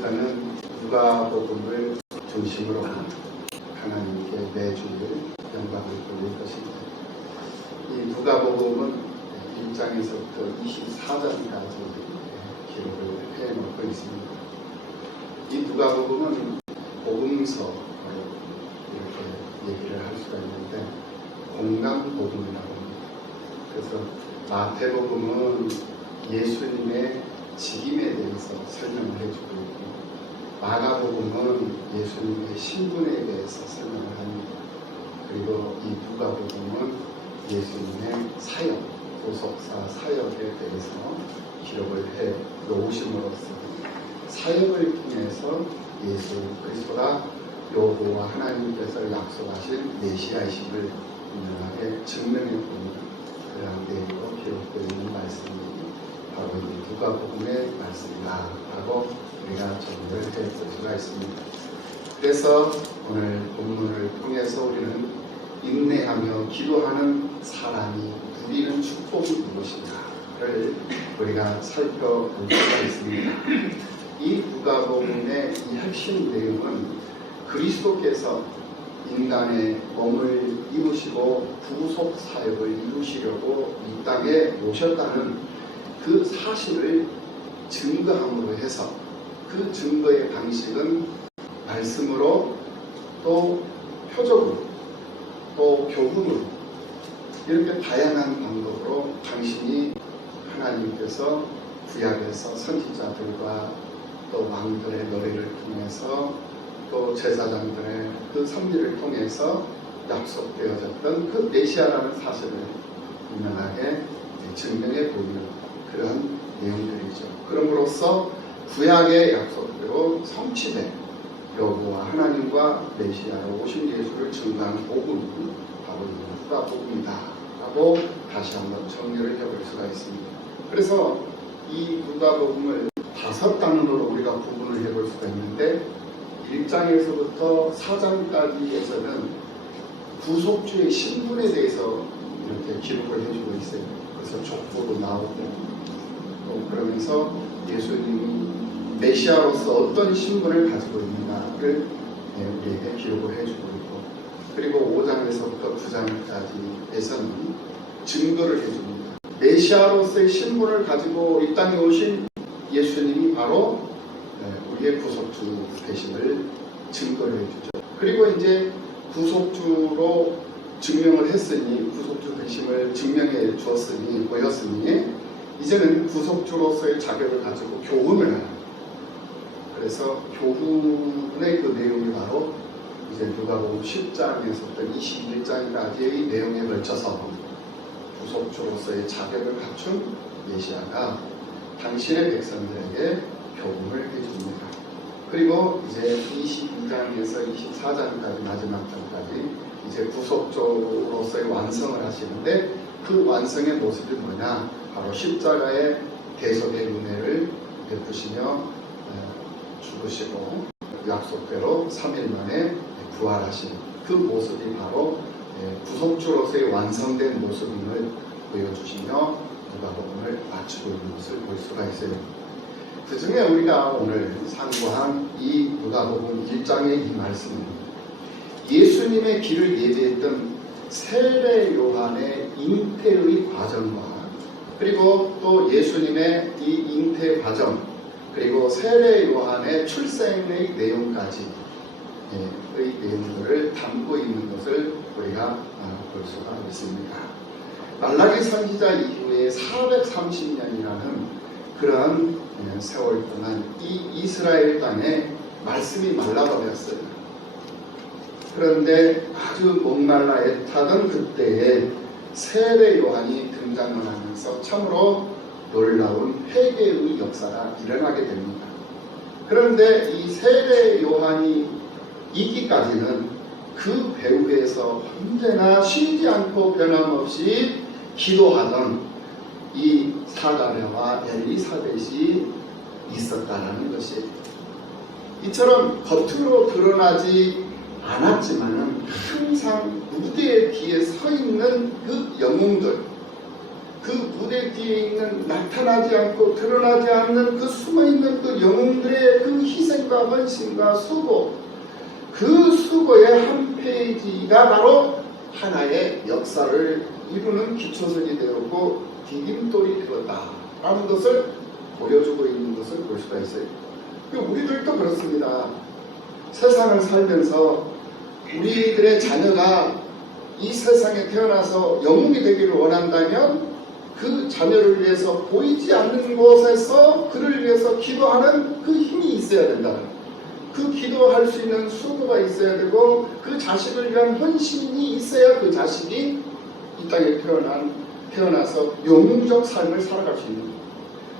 오늘부터는 누가복음을 중심으로 하나님께 매주일 영광을 돌릴 것입니다. 이 누가복음은 1장에서부터 24장까지 기록을 해놓고 있습니다. 이 누가복음은 복음서 이렇게 얘기를 할 수가 있는데 공감복음이라고 합니다. 그래서 마태복음은 예수님의 직임에 대해서 설명을 해주고 있고, 마가복음은 예수님의 신분에 대해서 설명을 합니다. 그리고 이 누가복음은 예수님의 사역, 보석사 사역에 대해서 기록을 해 놓으심으로써 사역을 통해서 예수 그리스도가 여호와 하나님께서 약속하신 메시아이심을 분명하게 증명해 보는 그런 내용으로 기록되어 있는 말씀이 바로 이 누가복음의 말씀이다 라고 우리가 정리를 해볼 수가 있습니다. 그래서 오늘 본문을 통해서 우리는 인내하며 기도하는 사람이 누리는 축복이 무엇인가를 우리가 살펴볼 수가 있습니다. 이 누가복음의 이 핵심 내용은 그리스도께서 인간의 몸을 입으시고 구속 사역을 이루시려고 이 땅에 오셨다는 그 사실을 증거함으로 해서 그 증거의 방식은 말씀으로 또 표적으로 또 교훈으로 이렇게 다양한 방법으로 당신이 하나님께서 구약에서 선지자들과 또 왕들의 노래를 통해서 또 제사장들의 그 섭리를 통해서 약속되어졌던 그 메시아라는 사실을 분명하게 증명해 보이는 그런 내용들이죠. 그럼으로써 구약의 약속대로 성취된 여호와 하나님과 메시아로 오신 예수를 증거하는 복음이 바로 이 누가복음이다 라고 다시 한번 정리를 해볼 수가 있습니다. 그래서 이 누가복음을 5단으로 우리가 구분을 해볼 수가 있는데 1장에서부터 4장까지에서는 구속주의 신분에 대해서 이렇게 기록을 해주고 있어요. 그래서 족보도 나오고 또 그러면서 예수님이 메시아로서 어떤 신분을 가지고 있는가를 우리에게 기록을 해주고 있고, 그리고 5장에서부터 9장까지에서는 증거를 해줍니다. 메시아로서의 신분을 가지고 이 땅에 오신 예수님이 바로 우리의 구속주 되심을 증거를 해주죠. 그리고 이제 구속주로 증명을 했으니, 구속주 되심을 증명해 주었으니, 보였으니 이제는 구속주로서의 자격을 가지고 교훈을 합니다. 그래서 교훈의 그 내용이 바로 이제 누가복음 10장에서부터 21장까지의 내용에 걸쳐서 구속주로서의 자격을 갖춘 메시아가 당신의 백성들에게 교훈을 해줍니다. 그리고 이제 22장에서 24장까지 마지막 장까지 이제 구속주로서의 완성을 하시는데, 그 완성의 모습이 뭐냐? 바로 십자가의 대속의 은혜를 베푸시며 죽으시고 약속대로 3일 만에 부활하신 그 모습이 바로 구속주로서의 완성된 모습임을 보여주시며 누가복음을 마치고 있는 것을 볼 수가 있어요. 그 중에 우리가 오늘 상고한 이 누가복음 1장의 이 말씀은 예수님의 길을 예배했던 세례 요한의 잉태의 과정과, 그리고 또 예수님의 이 잉태 과정, 그리고 세례 요한의 출생의 내용까지 의 내용들을 담고 있는 것을 우리가 볼 수가 있습니다. 말라기 선지자 이후에 430년이라는 그러한 세월 동안 이 이스라엘 땅에 말씀이 말라버렸어요. 그런데 아주 목말라 애타던 그때에 세례 요한이 등장을 하면서 참으로 놀라운 회개의 역사가 일어나게 됩니다. 그런데 이 세례 요한이 있기까지는 그 배후에서 언제나 쉬지 않고 변함없이 기도하던 이 사가랴와 엘리사벳이 있었다는 것이, 이처럼 겉으로 드러나지 않았지만은 항상 무대 뒤에 서 있는 그 영웅들, 그 무대 뒤에 있는 나타나지 않고 드러나지 않는 그 숨어있는 그 영웅들의 그 희생과 헌신과 수고, 그 수고의 한 페이지가 바로 하나의 역사를 이루는 기초석이 되었고 디딤돌이 되었다라는 것을 보여주고 있는 것을 볼 수가 있어요. 우리들도 그렇습니다. 세상을 살면서 우리들의 자녀가 이 세상에 태어나서 영웅이 되기를 원한다면 그 자녀를 위해서 보이지 않는 곳에서 그를 위해서 기도하는 그 힘이 있어야 된다. 그 기도할 수 있는 수고가 있어야 되고 그 자식을 위한 헌신이 있어야 그 자식이 이 땅에 태어나서 영웅적 삶을 살아갈 수 있는 거예요.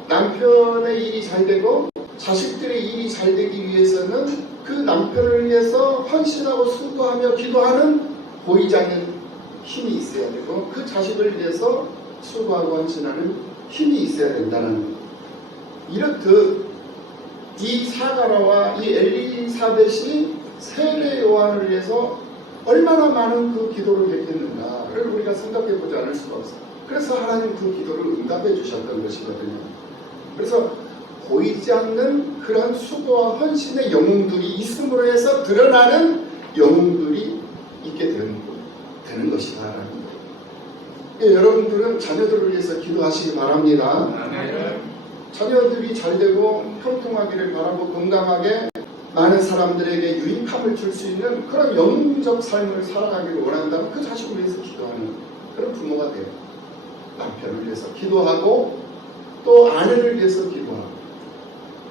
남편의 일이 잘 되고 자식들의 일이 잘 되기 위해서는 그 남편을 위해서 헌신하고 수고하며 기도하는 보이지 않는 힘이 있어야 되고 그 자식을 위해서 수고하고 헌신하는 힘이 있어야 된다는 거예요. 이렇듯 이 사가라와 이 엘리사벳이 세례 요한을 위해서 얼마나 많은 그 기도를 했겠는가를 우리가 생각해 보지 않을 수가 없어요. 그래서 하나님 그 기도를 응답해 주셨던 것이거든요. 그래서 보이지 않는 그런 수고와 헌신의 영웅들이 있음으로 해서 드러나는 영웅들이 있게 되는 것이다라는 거예요. 여러분들은 자녀들을 위해서 기도하시기 바랍니다. 자녀들이 잘 되고 형통하기를 바라고 건강하게 많은 사람들에게 유익함을 줄 수 있는 그런 영웅적 삶을 살아가기를 원한다면 그 자식을 위해서 기도하는 그런 부모가 돼요. 남편을 위해서 기도하고 또 아내를 위해서 기도하고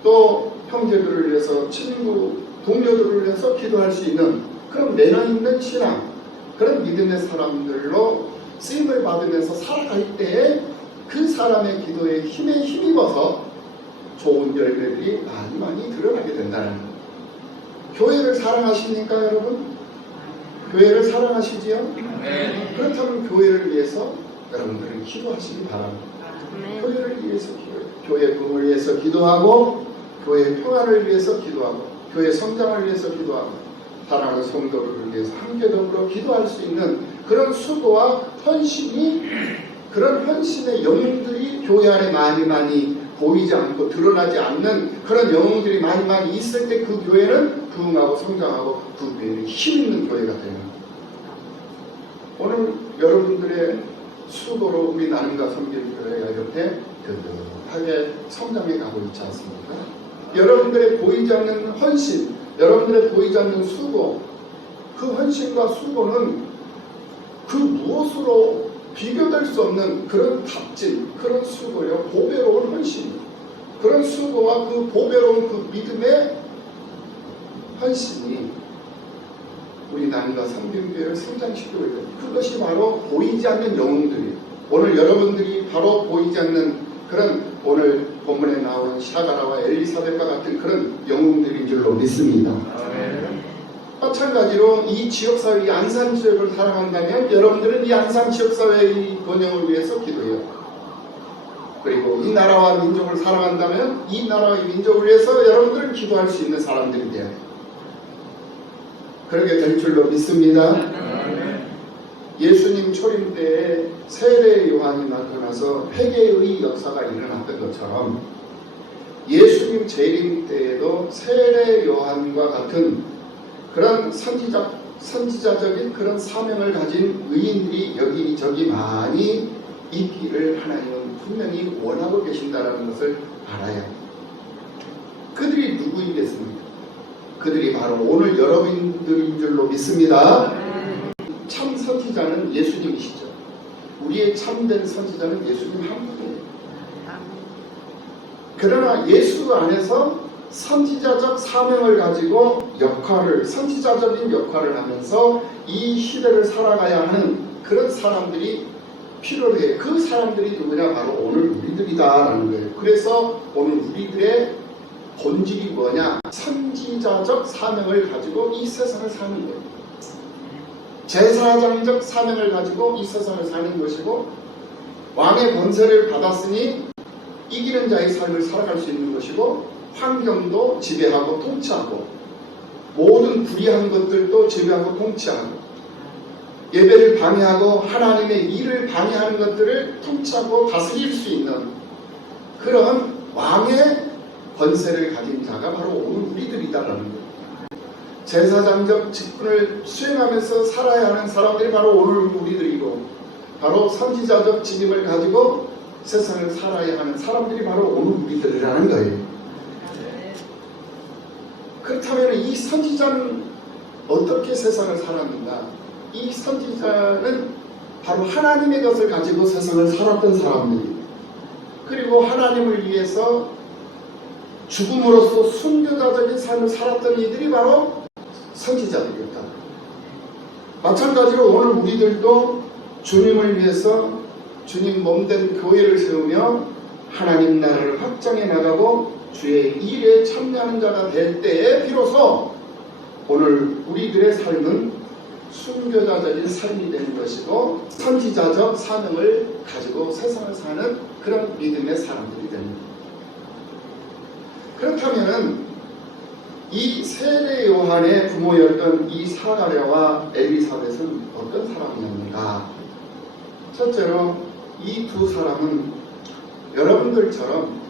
또 형제들을 위해서 친구, 동료들을 위해서 기도할 수 있는 그런 매너 있는 신앙, 그런 믿음의 사람들로 쓰임을 받으면서 살아갈 때에 그 사람의 기도에 힘에 힘입어서 좋은 열매들이 많이 드러나게 된다는 거예요. 교회를 사랑하십니까 여러분? 교회를 사랑하시지요? 네. 그렇다면 교회를 위해서 여러분들은 기도하시기 바랍니다. 네. 교회를 위해서 기도해요. 교회 부흥을 위해서 기도하고 교회 평안을 위해서 기도하고 교회 성장을 위해서 기도하고 사랑하는 성도를 위해서 함께 더불어 기도할 수 있는 그런 수고와 헌신이 그런 헌신의 영웅들이 교회 안에 많이 보이지 않고 드러나지 않는 그런 영웅들이 많이 있을 때 그 교회는 부흥하고 성장하고 그 교회는 힘 있는 교회가 되는 거예요. 오늘 여러분들의 수고로 우리 나눔과 섬길교회가 이렇게 든든하게 성장해 가고 있지 않습니까? 여러분들의 보이지 않는 헌신, 여러분들의 보이지 않는 수고, 그 헌신과 수고는 그 무엇으로 비교될 수 없는 그런 값진, 그런 수고요, 보배로운 헌신, 그런 수고와 그 보배로운 그 믿음의 헌신이 우리 나눔과 섬김교회를 성장시키고 있다. 그것이 바로 보이지 않는 영웅들이에요. 오늘 여러분들이 바로 보이지 않는 그런 오늘 본문에 나오는 샤가라와 엘리사벳과 같은 그런 영웅들인 줄로 믿습니다. 마찬가지로 이 지역사회, 이 안산 지역을 사랑한다면 여러분들은 이 안산 지역사회의 번영을 위해서 기도해요. 그리고 이 나라와 민족을 사랑한다면 이 나라와 민족을 위해서 여러분들은 기도할 수 있는 사람들이 돼요. 그렇게 될 줄로 믿습니다. 예수님 초림 때에 세례 요한이 나타나서 회개의 역사가 일어났던 것처럼 예수님 재림 때에도 세례 요한과 같은 그런 선지자적인 그런 사명을 가진 의인들이 여기저기 많이 있기를 하나님은 분명히 원하고 계신다는 것을 알아야 합니다. 그들이 누구이겠습니까? 그들이 바로 오늘 여러분들인 줄로 믿습니다. 참 선지자는 예수님이시죠. 우리의 참된 선지자는 예수님 한 분이에요. 그러나 예수 안에서 선지자적 사명을 가지고 선지자적인 역할을 하면서 이 시대를 살아가야 하는 그런 사람들이 필요해. 그 사람들이 누구냐? 바로 오늘 우리들이다라는 거예요. 그래서 오늘 우리들의 본질이 뭐냐? 선지자적 사명을 가지고 이 세상을 사는 거예요. 제사장적 사명을 가지고 이 세상을 사는 것이고 왕의 권세를 받았으니 이기는 자의 삶을 살아갈 수 있는 것이고 환경도 지배하고 통치하고 모든 불의한 것들도 지배하고 통치하고 예배를 방해하고 하나님의 일을 방해하는 것들을 통치하고 다스릴 수 있는 그런 왕의 권세를 가진 자가 바로 오늘 우리들이다라는 거예요. 제사장적 직분을 수행하면서 살아야 하는 사람들이 바로 오늘 우리들이고, 바로 선지자적 직임을 가지고 세상을 살아야 하는 사람들이 바로 오늘 우리들이라는 거예요. 그렇다면 이 선지자는 어떻게 세상을 살았는가? 이 선지자는 바로 하나님의 것을 가지고 세상을 살았던 사람들이, 그리고 하나님을 위해서 죽음으로써 순교자적인 삶을 살았던 이들이 바로 선지자들이었다. 마찬가지로 오늘 우리들도 주님을 위해서 주님 몸된 교회를 세우며 하나님 나라를 확장해 나가고 주의 일에 참여하는 자가 될 때에 비로소 오늘 우리들의 삶은 순교자적인 삶이 되는 것이고 선지자적 사명을 가지고 세상을 사는 그런 믿음의 사람들이 됩니다. 그렇다면 이 세례 요한의 부모였던 이 사가랴와 엘리사벳은 어떤 사람이었는가? 첫째로 이 두 사람은 여러분들처럼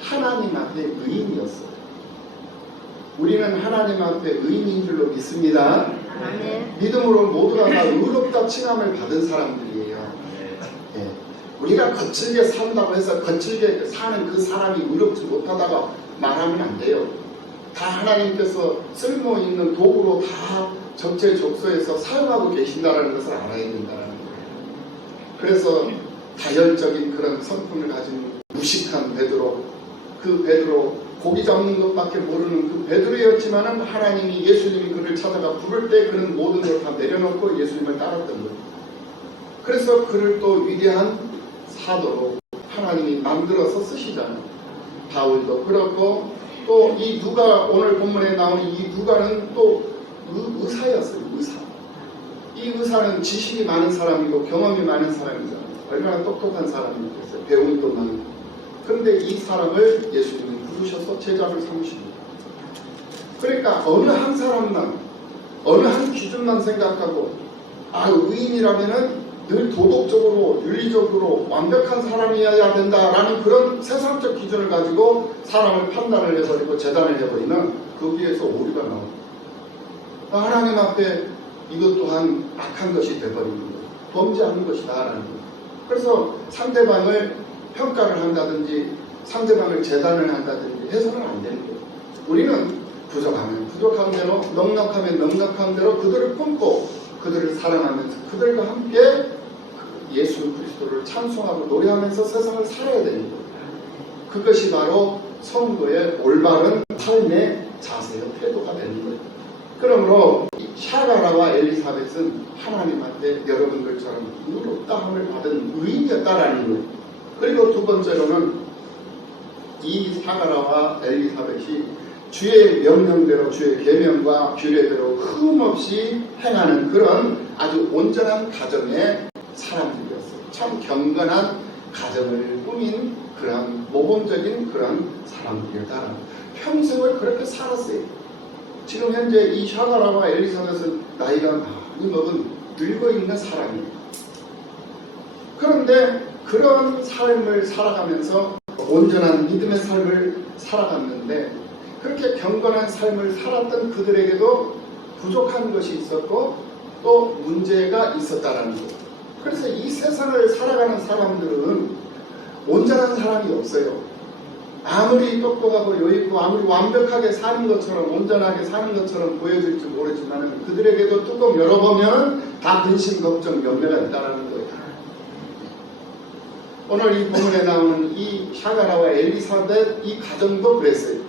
하나님 앞에 의인이었어요. 우리는 하나님 앞에 의인인 줄로 믿습니다. 믿음으로 모두가 다 의롭다 칭함을 받은 사람들이에요. 예. 우리가 거칠게 산다고 해서 거칠게 사는 그 사람이 의롭지 못하다가 말하면 안 돼요. 다 하나님께서 쓸모있는 도구로 다 적재적소에서 사용하고 계신다는 것을 알아야 된다는 거예요. 그래서 다혈적인 그런 성품을 가진 무식한 베드로, 그 베드로 고기 잡는 것밖에 모르는 그 베드로였지만은 하나님이 예수님이 그를 찾아가 부를 때 그는 모든 걸 다 내려놓고 예수님을 따랐던 거예요. 그래서 그를 또 위대한 사도로 하나님이 만들어서 쓰시잖아요. 바울도 그렇고 또 이 누가 오늘 본문에 나오는 이 누가는 또 의사였어요. 의사. 이 의사는 지식이 많은 사람이고 경험이 많은 사람이잖아요. 얼마나 똑똑한 사람이겠어요. 배운 또 많은. 그런데 이 사람을 예수님이 부르셔서 제자를 삼으십니다. 그러니까 어느 한 사람만, 어느 한 기준만 생각하고 의인이라면은 늘 도덕적으로 윤리적으로 완벽한 사람이어야 된다라는 그런 세상적 기준을 가지고 사람을 판단을 해버리고 재단을 해버리면 거기에서 오류가 나옵니다. 하나님 앞에 이것 또한 악한 것이 돼버리는 거예요. 범죄하는 것이다라는 거예요. 그래서 상대방을 평가를 한다든지 상대방을 재단을 한다든지 해서는 안 되는 거예요. 우리는 부족하면 부족한 대로, 넉넉하면 넉넉한 대로 그들을 품고 그들을 사랑하면서 그들과 함께 예수 그리스도를 찬송하고 노래하면서 세상을 살아야 되는 거예요. 그것이 바로 성도의 올바른 삶의 자세와 태도가 되는 거예요. 그러므로 샤가라와 엘리사벳은 하나님 앞에 여러분들처럼 의롭다함을 받은 의인이었다라는 거예요. 그리고 두 번째로는 이 샤가라와 엘리사벳이 주의 명령대로 주의 계명과 규례대로 흠없이 행하는 그런 아주 온전한 가정의 사람들이었어요. 참 경건한 가정을 꾸민 그런 모범적인 그런 사람들이었다. 평생을 그렇게 살았어요. 지금 현재 이 샤가라와 엘리사벳은 나이가 많이 먹은 늙어있는 사람이에요. 그런데 그런 삶을 살아가면서 온전한 믿음의 삶을 살아갔는데 그렇게 경건한 삶을 살았던 그들에게도 부족한 것이 있었고 또 문제가 있었다는 거예요. 그래서 이 세상을 살아가는 사람들은 온전한 사람이 없어요. 아무리 똑똑하고 여유있고 아무리 완벽하게 사는 것처럼 온전하게 사는 것처럼 보여질지 모르지만 그들에게도 뚜껑 열어보면 다 근심, 걱정, 염려가 있다는 거예요. 오늘 이 본문에 나오는 이 샤가라와 엘리사벳 이 가정도 그랬어요.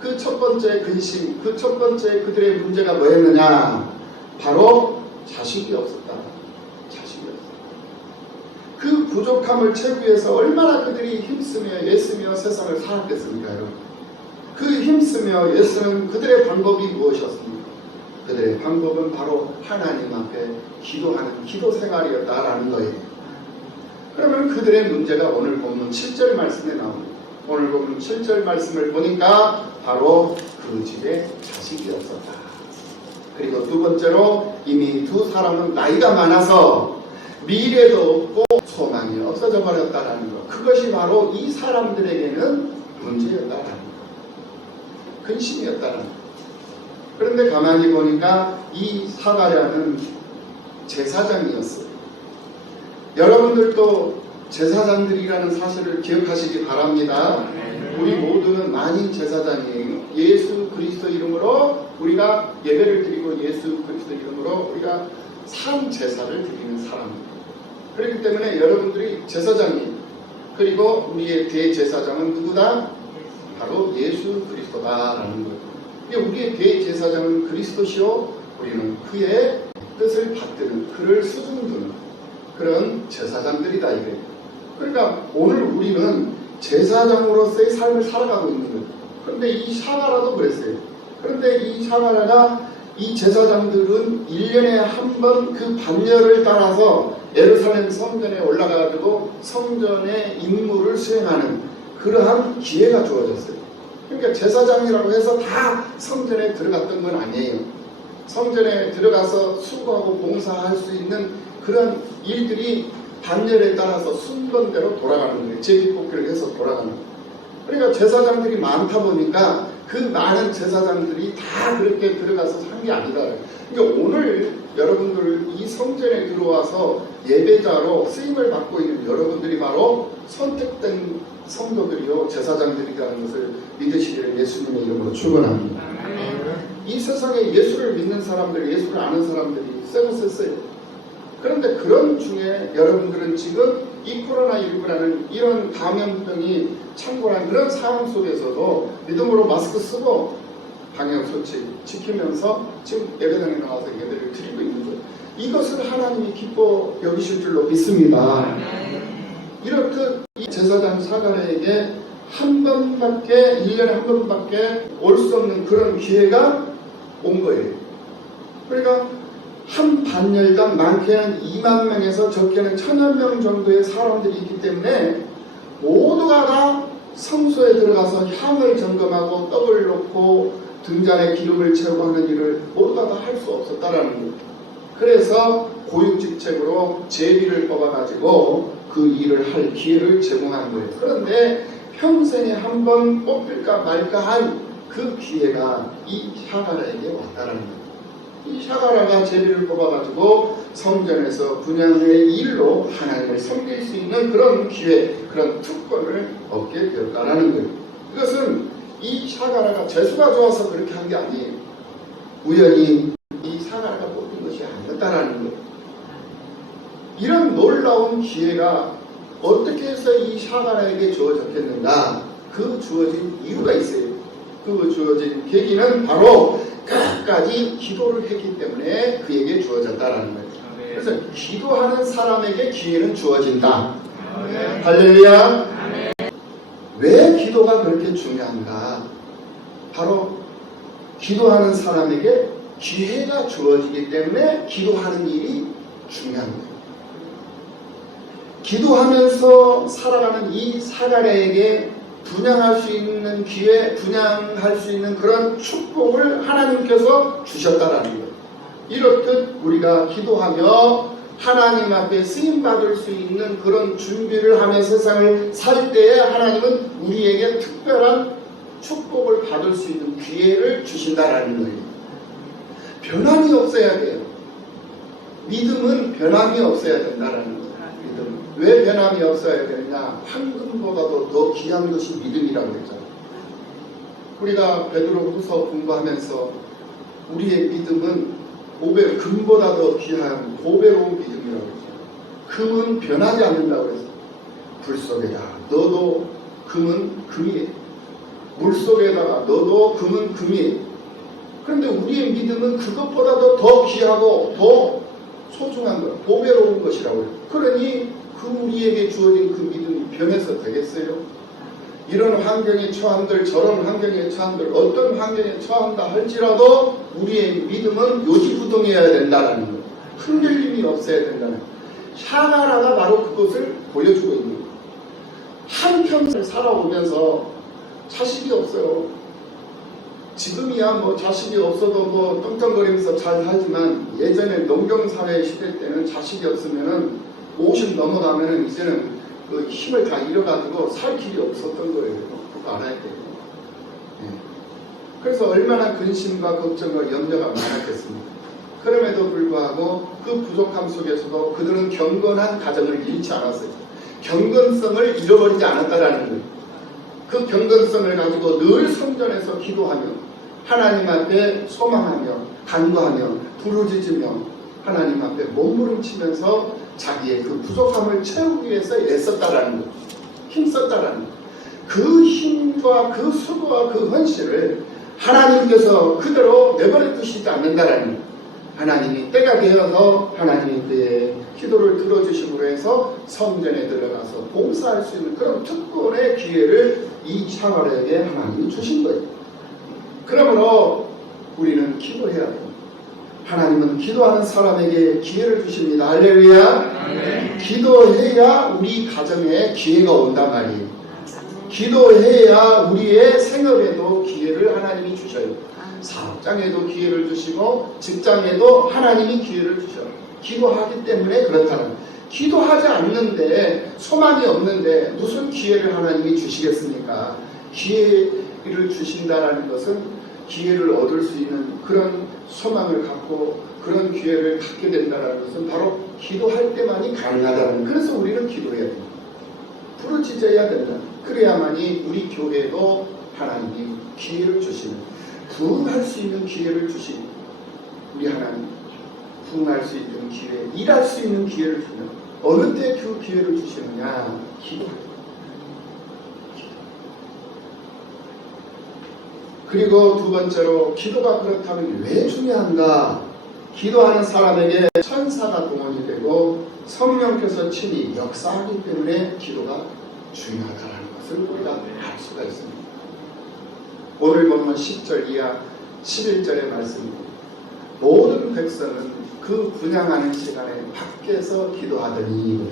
그 첫 번째 근심, 그 첫 번째 그들의 문제가 뭐였느냐? 바로 자식이 없었다. 자식이 없었다. 그 부족함을 채우기 위해서 얼마나 그들이 힘쓰며 애쓰며 세상을 살았겠습니까, 여러분? 그 힘쓰며 애쓰는 그들의 방법이 무엇이었습니까? 그들의 방법은 바로 하나님 앞에 기도하는 기도 생활이었다라는 거예요. 그러면 그들의 문제가 오늘 본문 7절 말씀에 나옵니다. 오늘 본문 7절 말씀을 보니까 바로 그 집에 자식이 없었다. 그리고 두 번째로 이미 두 사람은 나이가 많아서 미래도 없고 소망이 없어져 버렸다는 것. 그것이 바로 이 사람들에게는 문제였다는 것. 근심이었다는 것. 그런데 가만히 보니까 이 사가랴는 제사장이었어요. 여러분들도 제사장들이라는 사실을 기억하시기 바랍니다. 우리 모두는 만인 제사장이에요. 예수 그리스도 이름으로 우리가 예배를 드리고 예수 그리스도 이름으로 우리가 산 제사를 드리는 사람입니다. 그렇기 때문에 여러분들이 제사장이에요. 그리고 우리의 대제사장은 누구다? 바로 예수 그리스도다라는 거예요. 우리의 대제사장은 그리스도시요 우리는 그의 뜻을 받드는 그를 수중두는 그런 제사장들이다 이거예요. 그러니까 오늘 우리는 제사장으로서의 삶을 살아가고 있는 거예요. 그런데 이 사가랴도 그랬어요. 그런데 이 사가랴가 이 제사장들은 1년에 한 번 그 반열을 따라서 예루살렘 성전에 올라가가지고 성전의 임무를 수행하는 그러한 기회가 주어졌어요. 그러니까 제사장이라고 해서 다 성전에 들어갔던 건 아니에요. 성전에 들어가서 수고하고 봉사할 수 있는 그런 일들이 반열에 따라서 순번대로 돌아가는 거예요. 제비뽑기를 해서 돌아가는 거예요. 그러니까 제사장들이 많다 보니까 그 많은 제사장들이 다 그렇게 들어가서 한 게 아니다. 그러니까 오늘 여러분들 이 성전에 들어와서 예배자로 쓰임을 받고 있는 여러분들이 바로 선택된 성도들이요 제사장들이라는 것을 믿으시기를 예수님의 이름으로 축원합니다. 이 세상에 예수를 믿는 사람들, 예수를 아는 사람들이 쎄고쎄어요. 그런데 그런 중에 여러분들은 지금 이 코로나19라는 이런 감염병이 창궐한 그런 상황 속에서도 믿음으로 마스크 쓰고 방역수칙 지키면서 지금 예배당에 나와서 예배를 드리고 있는 거예요. 이것을 하나님이 기뻐 여기실 줄로 믿습니다. 이렇듯 이 제사장 사가랴에게 한 번밖에 1년에 한 번밖에 올 수 없는 그런 기회가 온 거예요. 그러니까 한 반열당 많게는 2만 명에서 적게는 1000여 명 정도의 사람들이 있기 때문에 모두가 다 성소에 들어가서 향을 점검하고 떡을 놓고 등잔에 기름을 채우고 하는 일을 모두가 다 할 수 없었다라는 거예요. 그래서 고육직책으로 제비를 뽑아가지고 그 일을 할 기회를 제공한 거예요. 그런데 평생에 한 번 뽑힐까 말까 한 그 기회가 이 사가랴에게 왔다라는 거예요. 이 사가랴가 제비를 뽑아가지고 성전에서 분향의 일로 하나님을 섬길 수 있는 그런 기회, 그런 특권을 얻게 되었다라는 거예요. 이것은 이 사가랴가 재수가 좋아서 그렇게 한 게 아니에요. 우연히 이 사가랴가 뽑힌 것이 아니었다라는 거예요. 이런 놀라운 기회가 어떻게 해서 이 사가랴에게 주어졌겠는가? 그 주어진 이유가 있어요. 그 주어진 계기는 바로 끝까지 기도를 했기 때문에 그에게 주어졌다라는 거예요. 그래서 기도하는 사람에게 기회는 주어진다. 할렐루야. 왜 기도가 그렇게 중요한가? 바로 기도하는 사람에게 기회가 주어지기 때문에 기도하는 일이 중요한 거예요. 기도하면서 살아가는 이 사가랴에게 분양할 수 있는 기회, 분양할 수 있는 그런 축복을 하나님께서 주셨다라는 거예요. 이렇듯 우리가 기도하며 하나님 앞에 쓰임받을 수 있는 그런 준비를 하며 세상을 살 때에 하나님은 우리에게 특별한 축복을 받을 수 있는 기회를 주신다라는 거예요. 변함이 없어야 돼요. 믿음은 변함이 없어야 된다라는 거예요. 믿음. 왜 변함이 없어야 되느냐? 황금보다도 더 귀한 것이 믿음이라고 했잖아요. 우리가 베드로후서 공부하면서 우리의 믿음은 금보다 더 귀한 고배로운 믿음이라고 했어요. 금은 변하지 않는다고 했어요. 불 속에다 넣어도 금은 금이에요. 물 속에다가 넣어도 금은 금이에요. 그런데 우리의 믿음은 그것보다도 더 귀하고 더 소중한 것, 고배로운 것이라고 해요. 그러니 그 우리에게 주어진 그 믿음이 변해서 되겠어요? 이런 환경에 처한들, 저런 환경에 처한들, 어떤 환경에 처한다 할지라도 우리의 믿음은 요지부동해야 된다는 거예요. 흔들림이 없어야 된다는 거예요. 사가랴가 바로 그것을 보여주고 있는 거예요. 한평생 살아오면서 자식이 없어요. 지금이야 뭐 자식이 없어도 뭐 떵떵거리면서 잘 살지만 예전에 농경사회 시대 때는 자식이 없으면은 50 넘어가면은 이제는 그 힘을 다 잃어가지고 살 길이 없었던 거예요. 그거 알아야 돼요. 네. 그래서 얼마나 근심과 걱정과 염려가 많았겠습니까? 그럼에도 불구하고 그 부족함 속에서도 그들은 경건한 가정을 잃지 않았어요. 경건성을 잃어버리지 않았다라는 거예요. 그 경건성을 가지고 늘 성전에서 기도하며 하나님 앞에 소망하며 간구하며 부르짖으며 하나님 앞에 몸부림치면서 자기의 그 부족함을 채우기 위해서 애썼다라는 거예요. 힘썼다라는 거예요. 그 힘과 그 수고와 그 헌신을 하나님께서 그대로 내버려 두시지 않는다라는 거예요. 하나님이 때가 되어서 하나님이 그의 기도를 들어주심으로 해서 성전에 들어가서 봉사할 수 있는 그런 특권의 기회를 이 샤가랴에게 하나님이 주신 거예요. 그러므로 우리는 기도해야 돼요. 하나님은 기도하는 사람에게 기회를 주십니다. 할렐루야. 네. 기도해야 우리 가정에 기회가 온단 말이에요. 기도해야 우리의 생업에도 기회를 하나님이 주셔요. 사업장에도 기회를 주시고 직장에도 하나님이 기회를 주셔요. 기도하기 때문에 그렇다는. 기도하지 않는데 소망이 없는데 무슨 기회를 하나님이 주시겠습니까? 기회를 주신다라는 것은 기회를 얻을 수 있는 그런 소망을 갖고 그런 기회를 갖게 된다는 것은 바로 기도할 때만이 가능하다는. 그래서 우리는 기도해야 됩니다. 부르짖어야 된다. 그래야만이 우리 교회도 하나님이 기회를 주시는, 부흥할 수 있는 기회를 주시는, 우리 하나님 부흥할 수 있는 기회, 일할 수 있는 기회를 주는. 어느 때 그 기회를 주시느냐? 기도. 그리고 두 번째로 기도가 그렇다면 왜 중요한가? 기도하는 사람에게 천사가 동원이 되고 성령께서 친히 역사하기 때문에 기도가 중요하다는 것을 우리가 알 수가 있습니다. 오늘 보면 10절 이하 11절의 말씀입니다. 모든 백성은 그 분향하는 시간에 밖에서 기도하더니.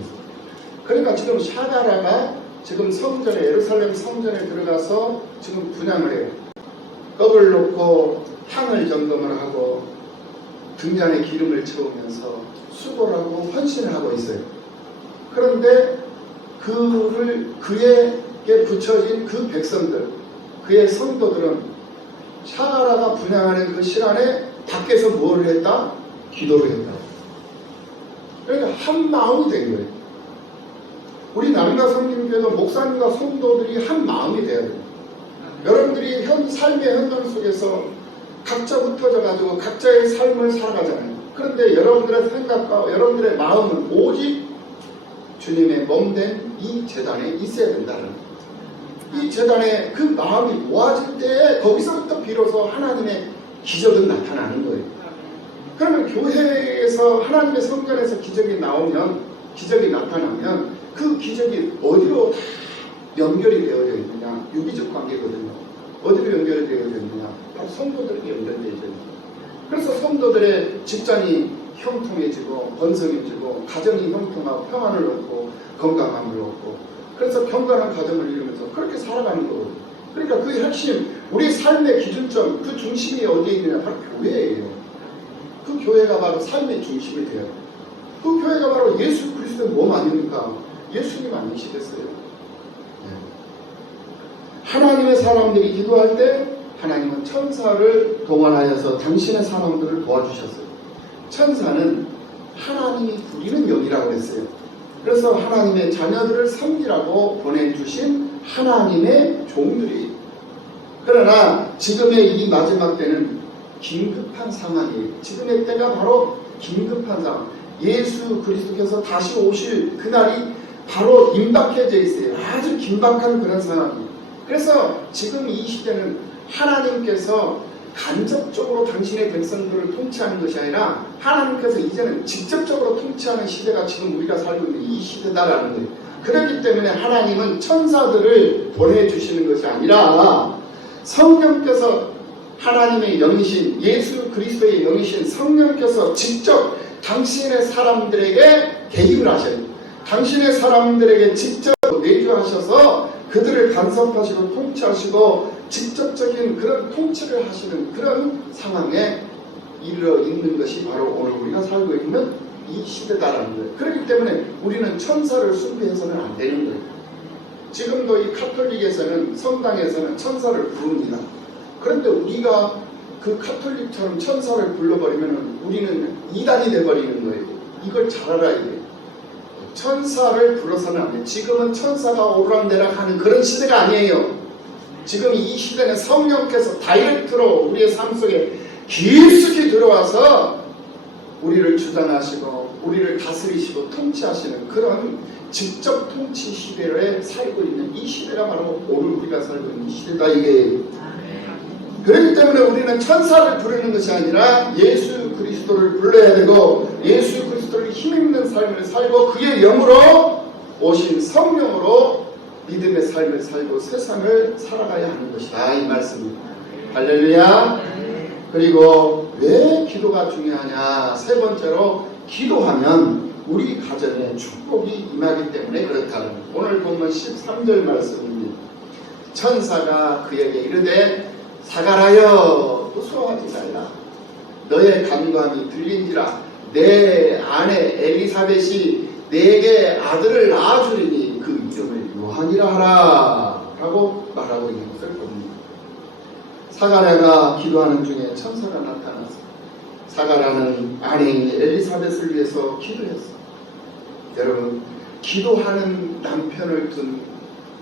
그러니까 지금 샤가랴가 지금 성전에, 예루살렘 성전에 들어가서 지금 분향을 해요. 떡을 놓고 향을 점검을 하고 등잔에 기름을 채우면서 수고를 하고 헌신을 하고 있어요. 그런데 그에게 붙여진 그 백성들, 그의 성도들은 샤가랴가 분향하는 그 시간에 밖에서 뭐를 했다? 기도를 했다. 그러니까 한 마음이 된 거예요. 우리 남가 성김교회도 목사님과 성도들이 한 마음이 돼야 돼요. 여러분들이 삶의 현장 속에서 각자 흩어져 가지고 각자의 삶을 살아가잖아요. 그런데 여러분들의 생각과 여러분들의 마음은 오직 주님의 몸된 이 제단에 있어야 된다는 거예요. 이 제단에 그 마음이 모아질 때 거기서부터 비로소 하나님의 기적은 나타나는 거예요. 그러면 교회에서 하나님의 성전에서 기적이 나타나면 그 기적이 어디로 다 연결이 되어져 있느냐? 유기적 관계거든요. 어디로 연결이 되어져 있느냐? 바로 성도들에게 연결되어 있죠. 그래서 성도들의 직장이 형통해지고 번성해지고 가정이 형통하고 평안을 얻고 건강함을 얻고 그래서 경건한 가정을 이루면서 그렇게 살아가는 거거든요. 그러니까 그 핵심, 우리 삶의 기준점, 그 중심이 어디에 있느냐? 바로 교회예요. 그 교회가 바로 삶의 중심이 돼요. 그 교회가 바로 예수 그리스도의 몸 아닙니까? 예수님 아니시겠어요? 네. 하나님의 사람들이 기도할 때 하나님은 천사를 동원하여서 당신의 사람들을 도와주셨어요. 천사는 하나님이 부리는 영이라고 했어요. 그래서 하나님의 자녀들을 섬기라고 보내주신 하나님의 종들이. 그러나 지금의 이 마지막 때는 긴급한 상황이에요. 지금의 때가 바로 긴급한 상황. 예수 그리스도께서 다시 오실 그날이 바로 임박해져 있어요. 아주 긴박한 그런 상황이에요. 그래서 지금 이 시대는 하나님께서 간접적으로 당신의 백성들을 통치하는 것이 아니라 하나님께서 이제는 직접적으로 통치하는 시대가 지금 우리가 살고 있는 이 시대다라는 거예요. 그렇기 때문에 하나님은 천사들을 보내주시는 것이 아니라 성령께서, 하나님의 영이신 예수 그리스도의 영이신 성령께서 직접 당신의 사람들에게 개입을 하셔요. 당신의 사람들에게 직접 내주하셔서 그들을 간섭하시고 통치하시고 직접적인 그런 통치를 하시는 그런 상황에 이르러 있는 것이 바로 오늘 우리가 살고 있는 이 시대다라는 거예요. 그렇기 때문에 우리는 천사를 숭배해서는 안 되는 거예요. 지금도 이 카톨릭에서는 성당에서는 천사를 부릅니다. 그런데 우리가 그 카톨릭처럼 천사를 불러버리면 우리는 이단이 돼버리는 거예요. 이걸 잘 알아야 돼요. 천사를 불러서는 안 돼요. 지금은 천사가 오르락내락 하는 그런 시대가 아니에요. 지금 이 시대는 성령께서 다이렉트로 우리의 삶 속에 깊숙이 들어와서 우리를 주장하시고 우리를 다스리시고 통치하시는 그런 직접 통치 시대에 살고 있는 이 시대가 바로 오늘 우리가 살고 있는 이 시대다 이게. 그렇기 때문에 우리는 천사를 부르는 것이 아니라 예수 그리스도를 불러야 되고 예수 그리스도를 힘있는 삶을 살고 그의 영으로 오신 성령으로 믿음의 삶을 살고 세상을 살아가야 하는 것이다 이 말씀입니다. 할렐루야. 그리고 왜 기도가 중요하냐? 세 번째로 기도하면 우리 가정에 축복이 임하기 때문에 그렇다는 오늘 본문 13절 말씀입니다. 천사가 그에게 이르되 사갈하여 무서워하지 말라. 너의 간구함이 들린지라. 내 아내 엘리사벳이 내게 아들을 낳아주리니 그 이름을 요한이라 하라 라고 말하고 있는 것을 봅니다. 사가랴가 기도하는 중에 천사가 나타났어요. 사가랴는 아내인 엘리사벳을 위해서 기도했어요. 여러분, 기도하는 남편을 둔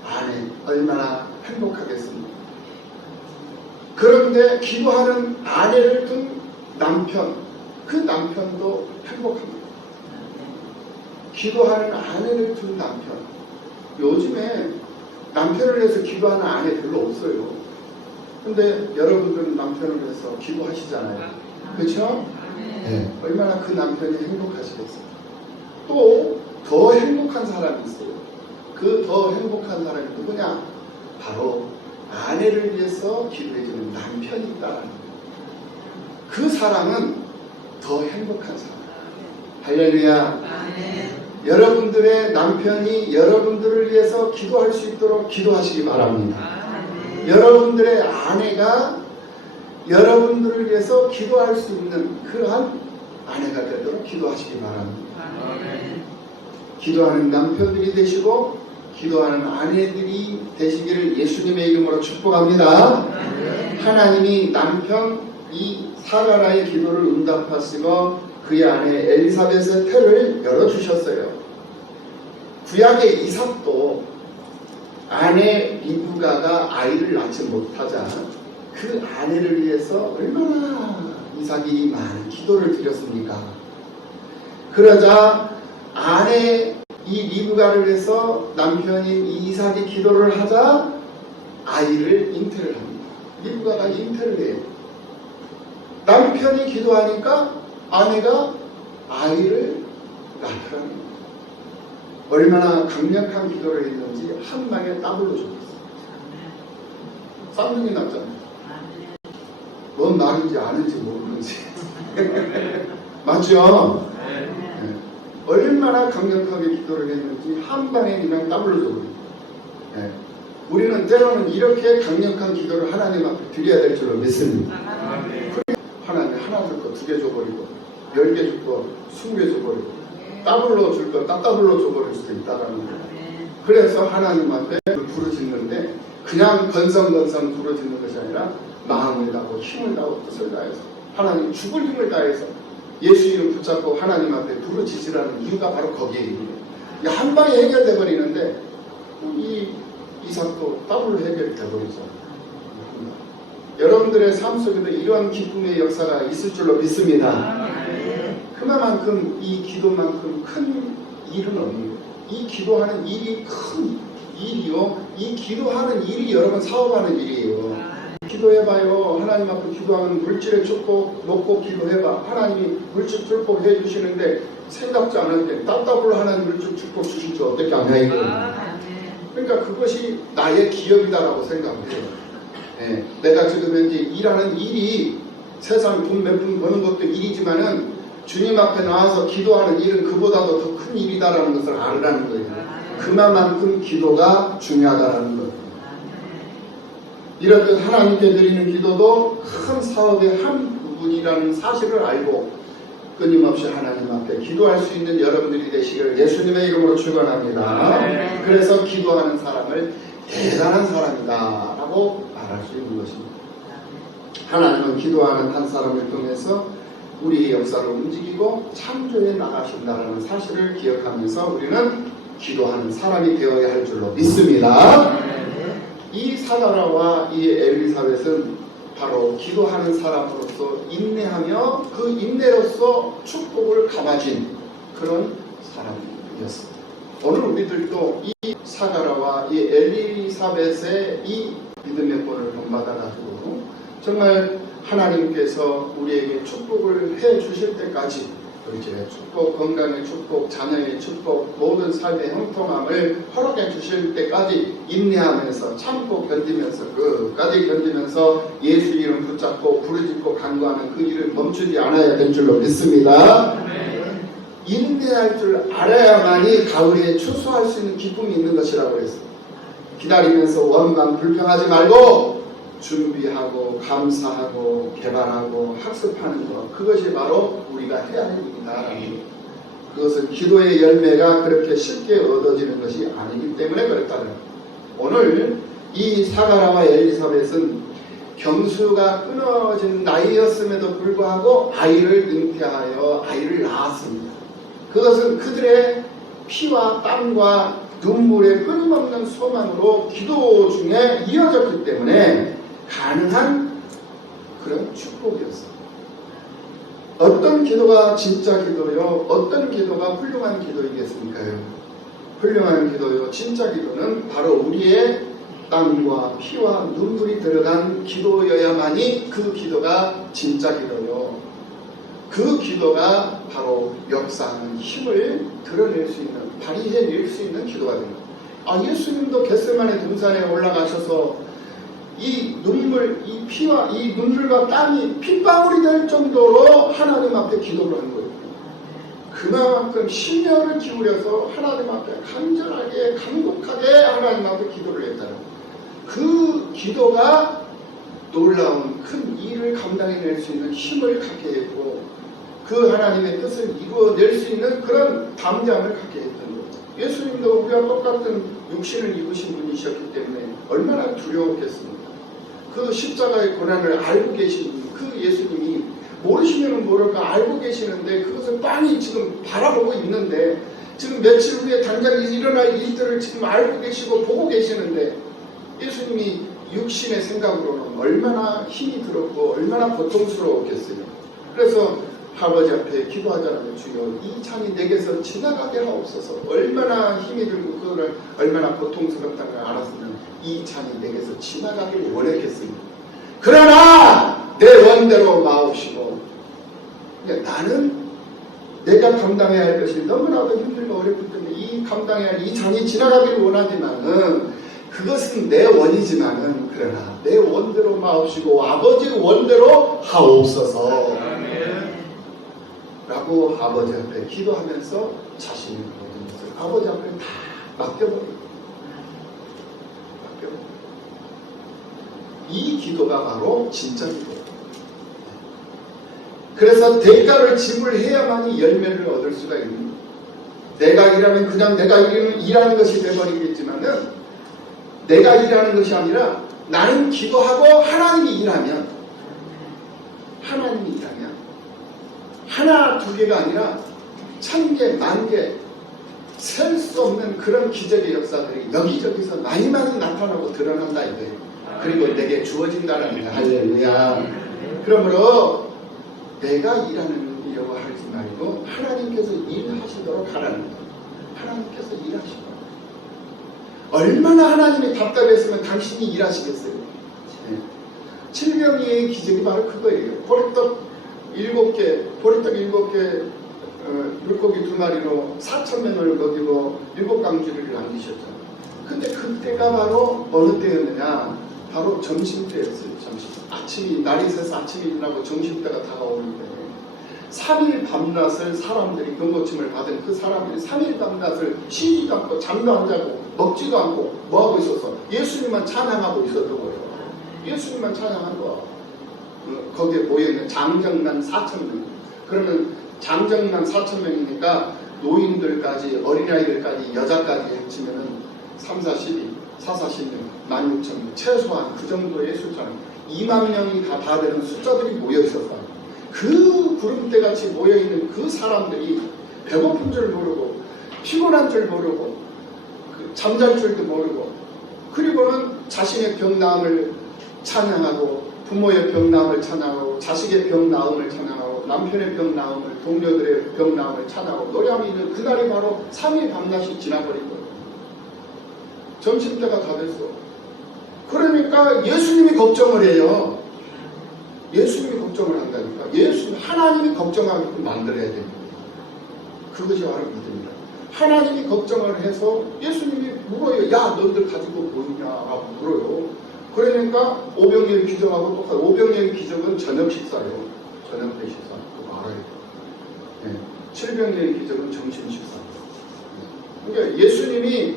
아내 얼마나 행복하겠습니까? 그런데 기도하는 아내를 둔 남편, 그 남편도 행복합니다. 기도하는 아내를 둔 남편, 요즘에 남편을 위해서 기도하는 아내 별로 없어요. 근데 여러분들은 남편을 위해서 기도하시잖아요. 그렇죠? 네. 얼마나 그 남편이 행복하시겠어요. 또 더 행복한 사람이 있어요. 그 더 행복한 사람이 누구냐? 바로 아내를 위해서 기도해주는 남편이 있다는 거예요. 그 사람은 더 행복한 사람. 할렐루야. 여러분들의 남편이 여러분들을 위해서 기도할 수 있도록 기도하시기 바랍니다. 여러분들의 아내가 여러분들을 위해서 기도할 수 있는 그러한 아내가 되도록 기도하시기 바랍니다. 기도하는 남편들이 되시고 기도하는 아내들이 되시기를 예수님의 이름으로 축복합니다. 하나님이 남편 이 사가랴의 기도를 응답하시고 그의 아내 엘리사벳의 태를 열어주셨어요. 구약의 이삭도 아내 리브가가 아이를 낳지 못하자 그 아내를 위해서 얼마나 이삭이 많은 기도를 드렸습니까? 그러자 아내 이 리브가를 위해서 남편인 이삭이 기도를 하자 아이를 잉태를 합니다. 리브가가 잉태를 해요. 남편이 기도하니까 아내가 아이를 낳더랍니다. 얼마나 강력한 기도를 했는지 한 방에 더블로 죽었어요. 쌍둥이 낳잖아요. 뭔 말인지 아는지 모르는지. 맞죠? 네. 얼마나 강력하게 기도를 했는지 한 방에 그냥 더블로 죽어요. 네. 우리는 때로는 이렇게 강력한 기도를 하나님 앞에 드려야 될 줄로 믿습니다. 하나님 하나 줄 거 2개 줘버리고 10개 줄 거 20개 줘버리고 더블로 줄 거 더블로 줘버릴 수도 있다라는 거예요. 그래서 하나님 앞에 부르짖는데 그냥 건성건성 부르짖는 것이 아니라 마음을 다하고 힘을 다하고 뜻을 다해서 하나님 죽을 힘을 다해서 예수 이름 붙잡고 하나님 앞에 부르짖으라는 이유가 바로 거기에 있는 거예요. 한 방에 해결돼 버리는데 이 이삭도 더블로 해결돼 버리죠. 여러분들의 삶 속에도 이러한 기쁨의 역사가 있을 줄로 믿습니다. 그만큼 이 기도만큼 큰 일은 없는 거예요. 이 기도하는 일이 큰 일이요. 이 기도하는 일이 여러분 사업하는 일이에요. 기도해봐요. 하나님 앞에 기도하면 물질의 축복 놓고 기도해봐. 하나님이 물질 축복 해주시는데 생각지 않을 때 따따블로 하나님 물질 축복 주실 줄 어떻게 아냐 이거예요. 그러니까 그것이 나의 기업이다라고 생각해요. 네, 내가 지금 현재 일하는 일이 세상 돈 몇 푼 버는 것도 일이지만은 주님 앞에 나와서 기도하는 일은 그보다도 더 큰 일이다라는 것을 알으라는 거예요. 그만큼 기도가 중요하다는 거예요. 이렇게 하나님께 드리는 기도도 큰 사업의 한 부분이라는 사실을 알고 끊임없이 하나님 앞에 기도할 수 있는 여러분들이 되시기를 예수님의 이름으로 축원합니다. 그래서 기도하는 사람을 대단한 사람이다 라고 말할 수 있는 것입니다. 하나님은 기도하는 한 사람을 통해서 우리의 역사를 움직이고 창조해 나가신다는 사실을 기억하면서 우리는 기도하는 사람이 되어야 할 줄로 믿습니다. 이 사가라와 이 엘리사벳은 바로 기도하는 사람으로서 인내하며 그 인내로서 축복을 감아진 그런 사람이었습니다. 오늘 우리들도 이 사가라와 이 엘리사벳의 이 믿음의 본을 본받아가지고 정말 하나님께서 우리에게 축복을 해 주실 때까지 이제 축복, 건강의 축복, 자녀의 축복, 모든 삶의 형통함을 허락해 주실 때까지 인내하면서 참고 견디면서 끝까지 견디면서 예수 이름 붙잡고 부르짖고 간구하는 그 일을 멈추지 않아야 될 줄로 믿습니다. 인내할 줄 알아야만이 가을에 추수할 수 있는 기쁨이 있는 것이라고 했어요. 기다리면서 원망 불평하지 말고 준비하고 감사하고 개발하고 학습하는 것, 그것이 바로 우리가 해야 할 일이다. 그것은 기도의 열매가 그렇게 쉽게 얻어지는 것이 아니기 때문에 그렇다는 오늘 이 사가라와 엘리사벳은 경수가 끊어진 나이였음에도 불구하고 아이를 잉태하여 아이를 낳았습니다. 그것은 그들의 피와 땀과 눈물의 끊임없는 소망으로 기도 중에 이어졌기 때문에 가능한 그런 축복이었어요. 어떤 기도가 진짜 기도요? 어떤 기도가 훌륭한 기도이겠습니까요? 훌륭한 기도요, 진짜 기도는 바로 우리의 땀과 피와 눈물이 들어간 기도여야만이 그 기도가 진짜 기도요. 그 기도가 바로 역사하는 힘을 드러낼 수 있는, 발휘해낼 수 있는 기도가 됩니다. 예수님도 겟세마네 동산에 올라가셔서 이 눈물, 이 피와 이 눈물과 땀이 핏방울이 될 정도로 하나님 앞에 기도를 한 거예요. 그만큼 심혈을 기울여서 하나님 앞에 간절하게 간곡하게 하나님 앞에 기도를 했다는 거예요. 그 기도가 놀라운 큰 일을 감당해낼 수 있는 힘을 갖게 했고 그 하나님의 뜻을 이루어낼 수 있는 그런 담장을 갖게 했던 거예요. 예수님도 우리와 똑같은 육신을 입으신 분이셨기 때문에 얼마나 두려웠겠습니까? 그 십자가의 고난을 알고 계신 그 예수님이 모르시면 모를까 알고 계시는데 그것을 빤히 지금 바라보고 있는데 지금 며칠 후에 당장 일어날 일들을 지금 알고 계시고 보고 계시는데 예수님이 육신의 생각으로는 얼마나 힘이 들었고 얼마나 고통스러웠겠어요. 그래서 아버지 앞에 기도하잖아요. 주여 이 잔이 내게서 지나가게 하옵소서. 얼마나 힘이 들고 그거를 얼마나 고통스럽다는 걸 알았으면 이 잔이 내게서 지나가길 원했겠습니다. 그러나 내 원대로 마옵시고 나는 내가 감당해야 할 것이 너무나도 힘들고 어렵기 때문에 이 감당해야 할 이 잔이 지나가기를 원하지만은 그것은 내 원이지만은 그러나 내 원대로 마옵시고 아버지의 원대로 하옵소서 라고 아버지 앞에 기도하면서 자신의 모든 것을 아버지 앞에 다 맡겨버립니다. 이 기도가 바로 진짜 기도예요. 그래서 대가를 지불해야만이 열매를 얻을 수가 있는 거예요. 내가 일하면 그냥 내가 일하는 것이 되어버리겠지만은 내가 일하는 것이 아니라 나는 기도하고 하나님이 일하면 하나 두 개가 아니라 1000개, 10,000개 셀 수 없는 그런 기적의 역사들이 여기저기서 많이 나타나고 드러난다 이거예요. 그리고 내게 주어진다는 거예요. 할렐루야. 그러므로 내가 일하려고 하지 말고 하나님께서 일하시도록 하라는 거예요. 하나님께서 일하시도록. 얼마나 하나님이 답답했으면 당신이 일하시겠어요. 칠병이의 기적이 바로 그거예요. 보리떡 7개, 물고기 2마리로 4,000명을 먹이고 7강주리를 남기셨죠. 근데 그때가 바로 어느 때였느냐? 바로 점심때였어요. 점심. 날이 새서 아침이 지나고 점심때가 다가오는데 3일 밤낮을 사람들이 병고침을 받은 그 사람들이 3일 밤낮을 쉬지도 않고 잠도 안 자고 먹지도 않고 뭐하고 있었어? 예수님만 찬양하고 있었던 거예요. 예수님만 찬양한 거야. 거기에 모여있는 장정난 4,000명. 그러면 장정난 4,000명이니까 노인들까지 어린아이들까지 여자까지 합치면은 3, 4, 12, 4, 40명, 16,000명 최소한 그 정도의 숫자는 2만 명이 다 되는 숫자들이 모여있었어요. 그 구름대같이 모여있는 그 사람들이 배고픈 줄 모르고 피곤한 줄 모르고 잠잘 줄도 모르고 그리고는 자신의 병 나음을 찬양하고 부모의 병 나음을 찬양하고 자식의 병 나음을 찬양하고 남편의 병 나음을 동료들의 병 나음을 찬양하고 노래하며 있는 그날이 바로 3일 밤낮이 지나버린 거예요. 점심때가 다 됐어. 그러니까 예수님이 걱정을 해요. 예수님이 걱정을 한다니까. 하나님이 걱정하게끔 만들어야 됩니다. 그것이 바로 믿음이다. 하나님이 걱정을 해서 예수님이 물어요. 야, 너희들 가지고 뭐 있냐라고 물어요. 그러니까 오병이의 기적하고 똑같아요. 오병이의 기적은 저녁 식사예요. 저녁 때 식사. 그거 알아야 돼요. 네. 칠병이의 기적은 점심 식사. 그러니까 예수님이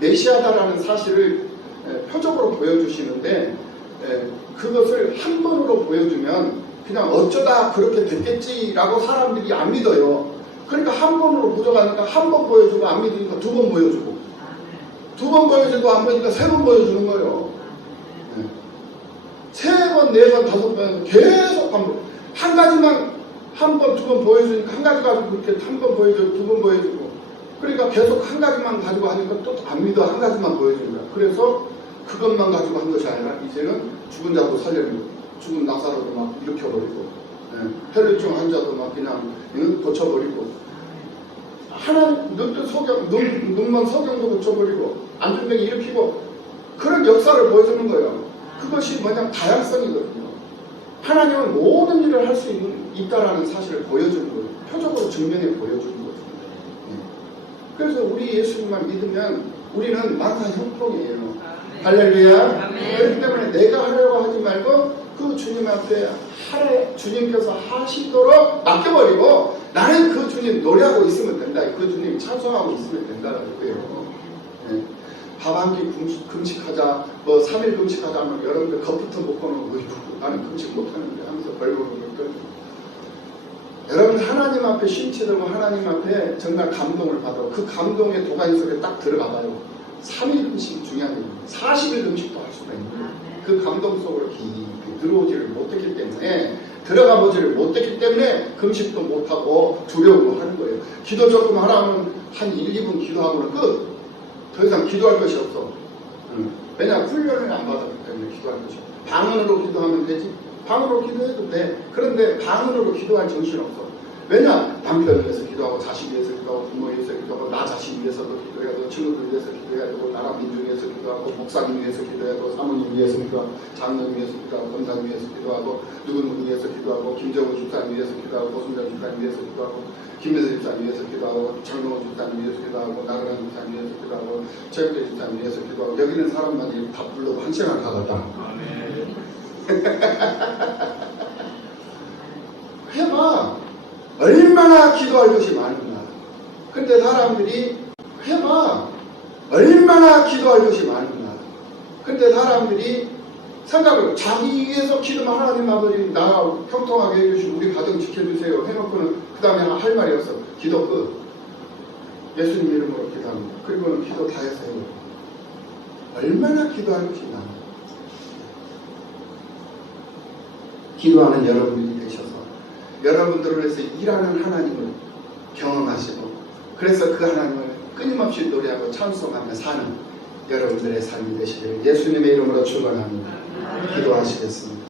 메시아다라는 사실을 표적으로 보여주시는데 그것을 한 번으로 보여주면 그냥 어쩌다 그렇게 됐겠지라고 사람들이 안 믿어요. 그러니까 한 번으로 부족하니까 한 번 보여주고 안 믿으니까 두 번 보여주고 두 번 보여주고 안 믿으니까 세 번 보여주는 거예요. 세 번, 네 번, 다섯 번 계속 반복. 한 가지만 한 번, 두 번 보여주니까 한 가지 가지고 그렇게 한 번 보여주고 두 번 보여주고 그러니까 계속 한 가지만 가지고 하니까 또 안 믿어. 한 가지만 보여주는 거야. 그래서 그것만 가지고 한 것이 아니라 이제는 죽은 자도 살려내고 죽은 나사로도 막 일으켜버리고 혈류증 환자도 막 그냥 고쳐버리고 하나님 눈먼 소경도 고쳐버리고 안전병이 일으키고 그런 역사를 보여주는 거예요. 그것이 뭐냐 다양성이거든요. 하나님은 모든 일을 할 수 있다라는 사실을 보여주는 거예요. 표적으로 증명해 보여주는 거죠. 그래서 우리 예수님만 믿으면 우리는 만사 형통이에요. 할렐루야. 그렇기 때문에 내가 하려고 하지 말고 그 주님 앞에 주님께서 하시도록 맡겨버리고 나는 그 주님 노래하고 있으면 된다. 그 주님 찬송하고 있으면 된다는 거예요. 네. 밥 한 끼 금식하자, 뭐 3일 금식하자 하면 여러분들 겁부터 먹고는 나는 금식 못하는데 하면서 벌벌 떨고 여러분 하나님 앞에 심치 들고 하나님 앞에 정말 감동을 받아 그 감동의 도가니 속에 딱 들어가 봐요. 3일 금식 중요한 일입니다. 40일 금식도 할 수가 있는 거예요. 그 감동 속으로 깊이 들어오지를 못했기 때문에 들어가 보지를 못했기 때문에 금식도 못하고 두려움을 하는 거예요. 기도 조금 하라면 한 1, 2분 기도하고는 끝. 더 이상 기도할 것이 없어. 왜냐 훈련을 안 받았기 때문에 기도할 것이 없어. 방언으로 기도하면 되지. 방언으로 기도해도 돼. 그런데 방언으로 기도할 정신 없어. 왜냐 남편을 위해서 기도하고 자식 위해서 기도하고 부모 위해서 기도하고 나 자신 위해서도 기도해야 되고 친구들 위해서 기도해야 되고 나라 민족 위해서 기도하고 목사님 위해서 기도해야 되고 사모님 위해서 기도하고 장로님 위해서 기도하고 권사님 위해서 기도하고 누구누구 위해서 기도하고 김정우 집사님 위해서 기도하고 고순자 집사님 위해서 기도하고 김대수 집사님 위해서 기도하고 장동호 집사님 위해서 기도하고 나그란 집사님 위해서 기도하고 최영재 집사님 위해서 기도하고 여기 있는 사람만이 다 불러도 한 시간 가겠다. 해봐. 얼마나 기도할 것이 많은가. 근데 사람들이 해봐. 얼마나 기도할 것이 많은가. 근데 사람들이 생각을 자기 위해서 기도만 하나님 아버지 나 평통하게 해주시고 우리 가정 지켜주세요 해놓고는 그 다음에 할 말이 없어. 기도 끝. 예수님 이름으로 기도합니다. 그리고는 기도 다 해서 해요. 얼마나 기도할 것이 많은가. 기도하는 여러분들이 되셔서 여러분들을 위해서 일하는 하나님을 경험하시고 그래서 그 하나님을 끊임없이 노래하고 찬송하며 사는 여러분들의 삶이 되시기를 예수님의 이름으로 축원합니다. 기도하시겠습니다.